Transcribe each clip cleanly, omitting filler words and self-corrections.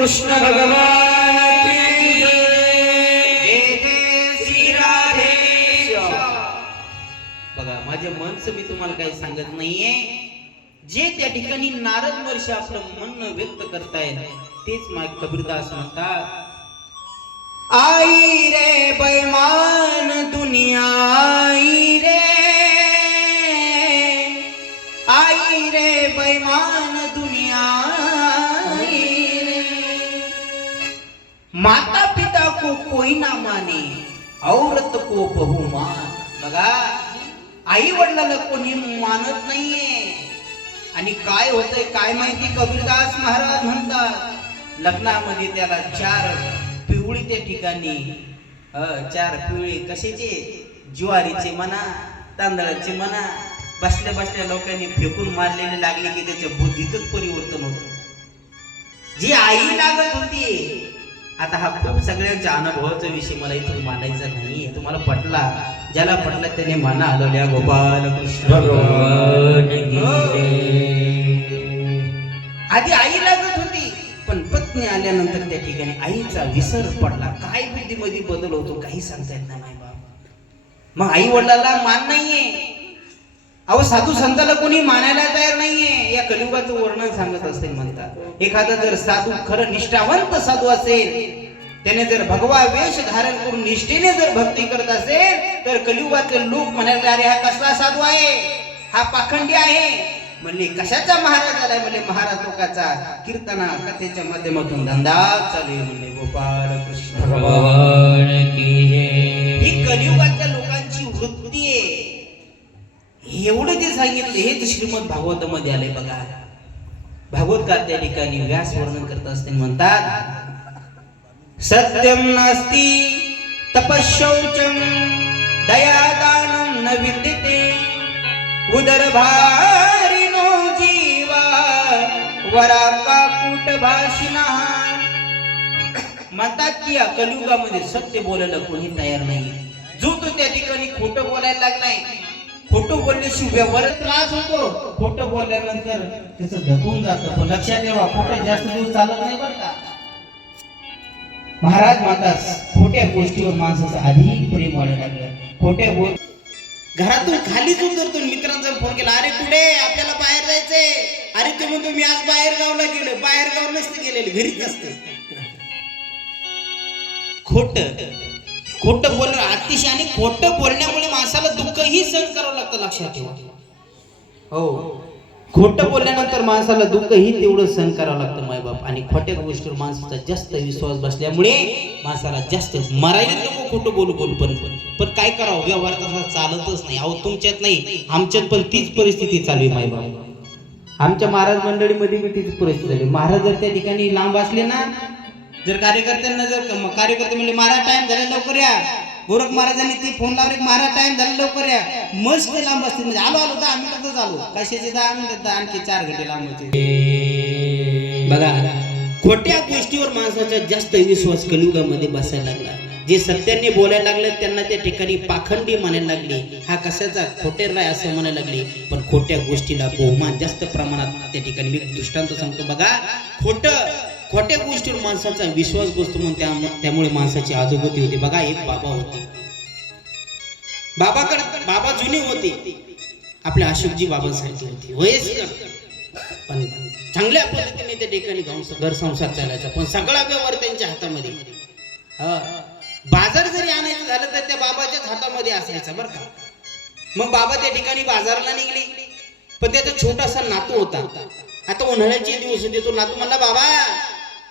कृष्ण भगवान की जय. जय श्री राधेश्याम. बघा माझ्या मनचं मी तुम्हाला काही सांगत नाहीये. जे त्या ठिकाणी नारद महर्षी आपलं म्हणणं व्यक्त करतायत तेच मग कबीरदास म्हणतात. आई रे बैमान दुनिया आई रे, आई रे बैमान दुनिया आई रे. माता पिता को कोई ना माने औरत को बहुमान. बघा आई वडिलांना कोणी मानत नाहीये. आणि काय होतंय काय माहिती. कबीरदास महाराज म्हणतात लग्नामध्ये त्याला 4 पिवळी त्या ठिकाणी 4 पिवळी कशाचे, ज्वारीचे म्हणा तांदळाचे म्हणा, बसल्या बसल्या लोकांनी फेकून मारलेले लागले की त्याच्या बुद्धीतच परिवर्तन होत. जी आई लागत होती. आता हा खूप सगळ्यांच्या अनुभवाचा विषय मला इथून मानायचा नाही. तुम्हाला पटला, ज्याला पटला त्याने माना हलवल्या. गोपाल कृष्ण आधी आई लागत होती पण पत्नी आल्यानंतर त्या ठिकाणी आईचा विसर पडला. काय बुद्धीमध्ये बदल होतो काही सांगता येत नाही बाबा. मग आई वडिलांना मान नाहीये. अहो साधू संताला कोणी मानायला तयार नाहीये. या कलियुगाचं वर्णन सांगत असते. म्हणतात एखादा जर साधू खरं निष्ठावंत साधू असेल, त्याने जर भगवा वेश धारण करून निष्ठेने जर भक्ती करत असेल तर कलियुगाचे लोक म्हणायला अरे हा कसला साधू आहे, हा पाखंडी आहे. म्हणले कशाचा महाराज आलाय. म्हणले महाराज लोकाचा कीर्तना कथेच्या माध्यमातून धंदा चालू आहे. म्हणले गोपाल कृष्ण भगवान की जय. ही कलियुगाच्या लोकांची वृत्ती आहे. एवढं जे सांगितलं हेच श्रीमद भागवतामध्ये आलंय. बघा भागवतकार त्या ठिकाणी व्यास वर्णन करत असताना म्हणतात सत्यम नास्ति तपशौचम दयादानं न विद्यते उदरभारिणो जीवा वराका कूटभाषिणा. म्हणतात की या कलियुगामध्ये सत्य बोलायला कोणी तयार नाही. जो तो त्या ठिकाणी खोटं बोलायला लागलाय. खोटं बोलल्याशी व्यवहार त्रास होतो. खोटं बोलल्यानंतर त्याचं ढकून जातं. पण लक्षात ठेवा खोटं जास्त दिवस चालत नाही बरं का. महाराज म्हणतात खोट्या गोष्टीवर माणसाचं आधी प्रेम वाढायला लागलं. खोट्या बोल घरातून खालीच उतरतो. मित्रांचा फोन केला अरे कुठे आपल्याला बाहेर जायचंय. अरे ते म्हणतो मी आज बाहेर गावला गेलो. बाहेर गाव नसते गेलेले घरीच असते. खोटं बोलणं अतिशय आणि खोटं बोलण्यामुळे माणसाला दुःखही सहन करावं लागतं. लक्षात ठेवा. हो खोटं बोलल्यानंतर माणसाला दुःखही तेवढं सहन करावं लागतं मायबाप. आणि खोट्या गोष्टीवर माणसाचा जास्त विश्वास बसल्यामुळे माणसाला जास्त मरायला नको खोटं बोलू पण काय करावं व्यवहार तसा चालतच नाही. अहो तुमच्यात नाही आमच्यात पण तीच परिस्थिती चालू आहे मायबाप. आमच्या महाराज मंडळीमध्ये मी तीच परिस्थिती झाली. महाराज जर त्या ठिकाणी लांब असले ना, जर कार्यकर्त्यांना जर कार्यकर्ते म्हणले महाराज टाइम झाला लवकर या, गोरख महाराजांनी ते फोन लावले महाराज टाइम झाला लवकर या, मस्त लांब असतील. म्हणजे आलो 10 मिनिटातच आलो. कशाचे 10 मिनिटात आणखी 4 घंटे लांब होते. बघा खोट्या गोष्टीवर माणसाचा जास्त विश्वास कलियुगामध्ये बसायला लागला. जे सत्याने बोलायला लागले त्यांना त्या ठिकाणी पाखंडी म्हणायला लागले. हा कशाचा खोटेर आहे असं म्हणायला लागले. पण खोट्या गोष्टीला बहुमान जास्त प्रमाणात त्या ठिकाणी मी दृष्टांत सांगतो. बघा खोट्या गोष्टीवर माणसाचा विश्वास बसतो म्हणून त्यामुळे माणसाची अधोगती होते. बघा एक बाबा होते. बाबा जुने होते. आपल्या अशोकजी बाबांसारखे होते. वयस्कर पण चांगल्या पद्धतीने त्या ठिकाणी घर संसार चालायचा. पण सगळा व्यवहार त्यांच्या हातामध्ये. बाजार जरी आणायचं झालं तर त्या बाबाच्याच हातामध्ये असायचा बरं का. मग बाबा त्या ठिकाणी बाजारला निघले. पण त्याचा छोटासा नातू होता. आता उन्हाळ्याचे दिवस होते. तो नातू म्हणला बाबा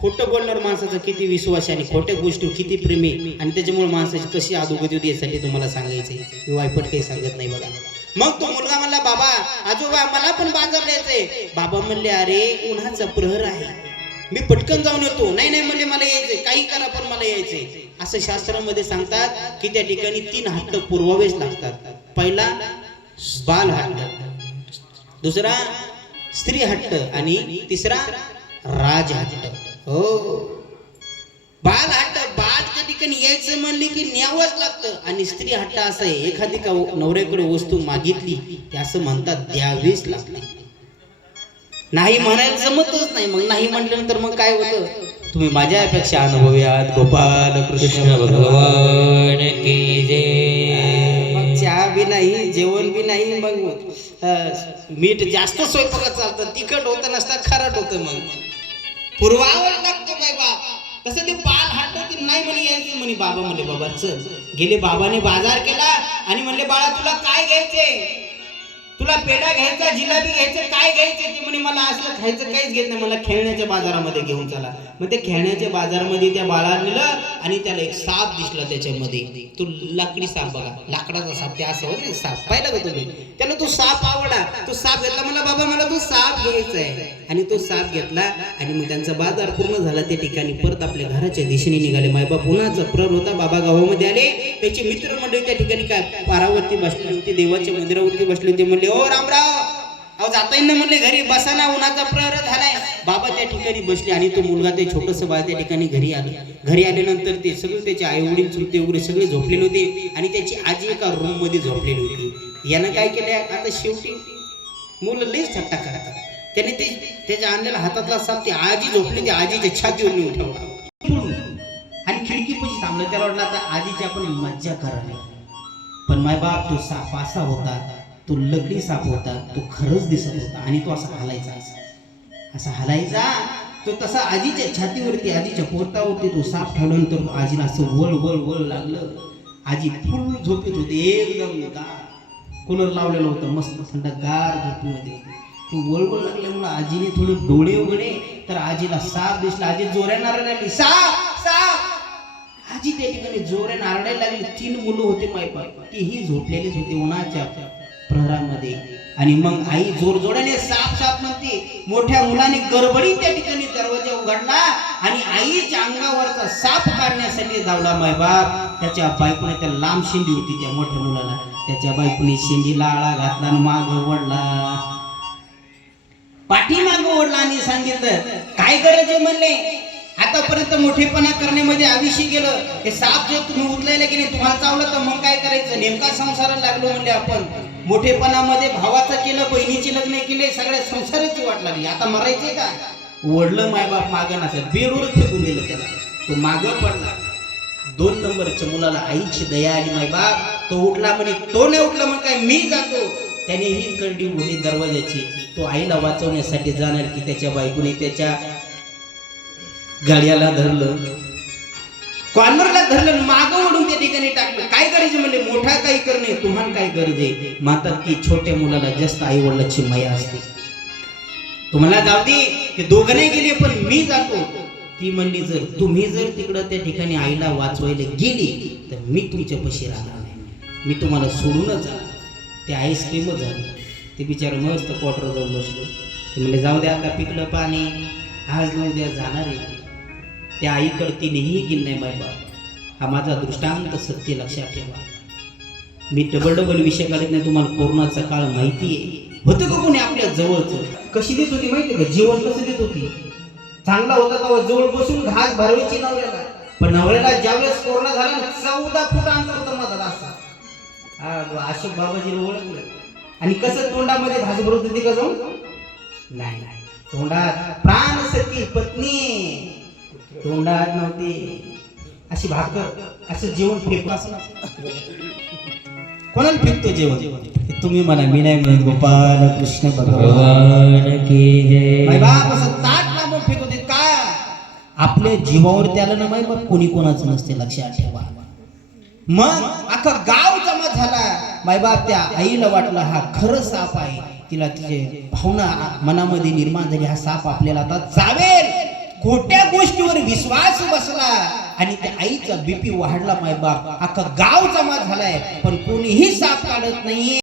खोटं बोलणार माणसाचा किती विश्वास आणि खोट्या गोष्टीवर किती प्रेमी आणि त्याच्यामुळे माणसाची कशी अधोगती होती यासाठी तुम्हाला सांगायचंय. मी वायपट काही सांगत नाही बघा. मग तो मुलगा म्हणला बाबा आजोबा मला पण बाजार द्यायचंय. बाबा म्हणले अरे उन्हाचा प्रहर आहे, मी पटकन जाऊन येतो. नाही म्हणले मला यायचंय, काही करा पण मला यायचंय. असं शास्त्रामध्ये सांगतात की त्या ठिकाणी 3 हट्ट पुरवावेच लागतात. पहिला बाल हट्ट, दुसरा स्त्री हट्ट आणि तिसरा राज हट्ट. हो बाल हट्ट बाल त्या ठिकाणी यायचं म्हणले की न्यावंच लागतं. आणि स्त्री हट्ट असं आहे एखादी का नवऱ्याकडे वस्तू मागितली ते असं म्हणतात द्यावीच लागते. नाही म्हणायला जमतच नाही. मग नाही म्हटल्यानंतर मग काय होतं तुम्ही माझ्यापेक्षा अनुभवी आहात गोपाल कृष्ण कृष्ण भगवान की जय. मग चहा बी नाही, जेवण बी नाही, मग मीठ जास्त स्वयंपाकात चालतं, तिखट होतं नसता खारट होतं, मग पुरवावं लागतं बाई बाप. तसं ते पाल हाटवतील नाही म्हणे यायचं म्हणे बाबा. म्हणले बाबा चल. गेले बाबाने बाजार केला आणि म्हणले बाळा तुला काय घ्यायचे, तुला पेढा घ्यायचा, जिलाबी घ्यायचं, काय घ्यायचे? ते म्हणे मला असलं खायचं काहीच घेत नाही, मला खेळण्याच्या बाजारामध्ये घेऊन चला. मग ते खेळण्याच्या बाजारामध्ये त्या बाळाला नेलं आणि त्याला एक साप दिसला त्याच्यामध्ये. तो लाकडी साप बघा, लाकडाचा साप, ते असं होतं साप पाहिला का तुम्ही? त्याला तो साप आवडला, तो साप घेतला. मला बाबा मला तो साप घ्यायचा आहे. आणि तो साप घेतला आणि मग त्यांचा बाजार पूर्ण झाला. त्या ठिकाणी परत आपल्या घराच्या दिशेने निघाले. मायबाप उन्हाचा प्रर होता, बाबा गावामध्ये आले. त्याचे मित्रमंडळी त्या ठिकाणी काय पारावरती बसले होते, देवाच्या मंदिरावरती बसले होते. म्हणले ओ रामराव, अहो जाता येईल ना म्हणले घरी, बसा ना, उन्हाचा प्रहर झालाय. बाबा त्या ठिकाणी बसले आणि तो मुलगा, ते छोटंसं बाळ त्या ठिकाणी घरी आलं. घरी आल्यानंतर ते सगळे त्याचे आई वडील चुलते वगैरे सगळे झोपलेले होते आणि त्याची आजी एका रूम मध्ये झोपलेली होती. यानं काय केलंय आता, शेवटी मुलं लईच थट्टा करतात. त्याने ते त्याच्या आणलेला हातातला साप, ती आजी झोपली, त्या आजीच्या छातीवर नेऊन ठेवला आणि खिडकीपाशी थांबलं. त्याला वाटलं आता आजीची आपण मज्जा करावी. पण मायबाप तो साप असा होता, तो लकडी साप होता, तो खरंच दिसत होता आणि तो असा हलायचा, असा हलायचा. तो तसा आजीच्या छातीवरती, आजीच्या पोटावरती तो साप ठेवल्यानंतर आजीला असं वळ वळ वळ लागलं. आजी फुल झोपेत होते, एकदम गार, कूलर लावलेलं होतं, मस्त थंडगार झोपेमध्ये. ते वळवळ लागल्यामुळे आजीने थोडे डोळे उघडे तर आजीला साप दिसला. आजी जोऱ्यानं आरडायला लागली, साप साप. आजी त्या ठिकाणी जोऱ्यानं आरडायला लागली. 3 मुलं होते मायबाप, तेही झोपलेलेच होते उन्हाच्या प्रहरामध्ये. आणि मग आई जोरजोराने साप साप म्हणते. मोठ्या मुलाने गडबडीत त्या ठिकाणी दरवाजा उघडला आणि आईच्या अंगावरचा साप काढण्यासाठी धावला मायबाप. त्याच्या बायकोने, त्या लांब शेंडी होती त्या मोठ्या मुलाला, त्याच्या बायकोने शेंडीला आळा घातला आणि मागं ओढला, पाठीमागं ओढला आणि सांगितलं काय गरज आहे म्हणले, आतापर्यंत मोठेपणा करण्यामध्ये आयुष्य गेलं, हे साप जे तुम्ही उचलायला गेले तुम्हाला चावलं तर मग काय करायचं, नेमका संसाराला लागलो म्हणले आपण. मोठेपणामध्ये भावाचं केलं, बहिणीची लग्न केले, सगळ्या संसाराची वाट लागली, आता मरायचे का? ओढलं मायबाप मागं नसेल, बेडवर फेकून दिलं त्याला, तो मागं पडला. 2 नंबरच्या मुलाला आईची दया आली मायबाप, तो उठला म्हणे, तो नाही उठला मग काय मी जातो. त्याने ही करडी उघडली दरवाजाची, तो आईला वाचवण्यासाठी जाणार की त्याच्या बायकोने त्याच्या गाड्याला धरलं, कॉर्नरला धरलं, मागं ओढून त्या ठिकाणी टाकलं. काय करायचं म्हणले, मोठा काही करणे, तुम्हाला काय गरज आहे? म्हणतात की छोट्या मुलाला जास्त आई वडिलांची माया असते. तुम्हाला जाऊ दे, ते दोघं नाही गेले पण मी जातो. ती म्हणली जर तुम्ही जर तिकडं त्या ठिकाणी आईला वाचवायला गेली तर मी तुमच्यापाशी राहणार नाही, मी तुम्हाला सोडूनच जाणार. ते आईस्क्रीमच झालं. ते बिचारं मस्त क्वार्टर जाऊन बसलो. ते म्हणले जाऊ द्या, आता पिकलं पाणी, आज न उद्या जाणार आहे. त्या आईकडे तिनेही गेली नाही मायबाप. हा माझा दृष्टांत सत्य लक्षात ठेवा. मी डबल विषय काढत नाही. तुम्हाला कोरोनाचा काळ माहिती आहे, होतं का कोणी आपल्या जवळचं? कशी देत होती माहिती का? जेवण कसं देत होती? चांगला होता तेव्हा जवळ बसून घास भरवायची नवऱ्याला. पण नवऱ्याला ज्यावेळेस कोरोना झाला 14 फूट अंतर होतं माझा असा. अशोक बाबाजीला ओळखलं. आणि कसं तोंडामध्ये घास भरवत होती का जाऊन? नाही, तोंडात प्राण सखी पत्नी, तोंडात नव्हती. अशी भाकर, असं जेवण फेकलं असं. कोणाला फेकतो जेवण? तुम्ही म्हणा, मी नाही म्हणत. गोपाल कृष्ण भगवान की जय. माय बाप असं ताट लांबून फेकत होते का? आपल्या जीवावर त्याला ना माय बाप कोणी कोणाचं नसते, लक्षात ठेवा. मग अख्खा गाव जमा झाला. मायबाप त्या आईला वाटलं हा खरं साप आहे. तिला तिचे भावना मनामध्ये निर्माण झाली, हा साप आपल्याला आता चावेल. खोट्या गोष्टीवर विश्वास बसला आणि त्या आईचा बीपी वाढला. मायबाप अख्खा गाव जमा झालाय पण कोणीही साप काढत नाहीये.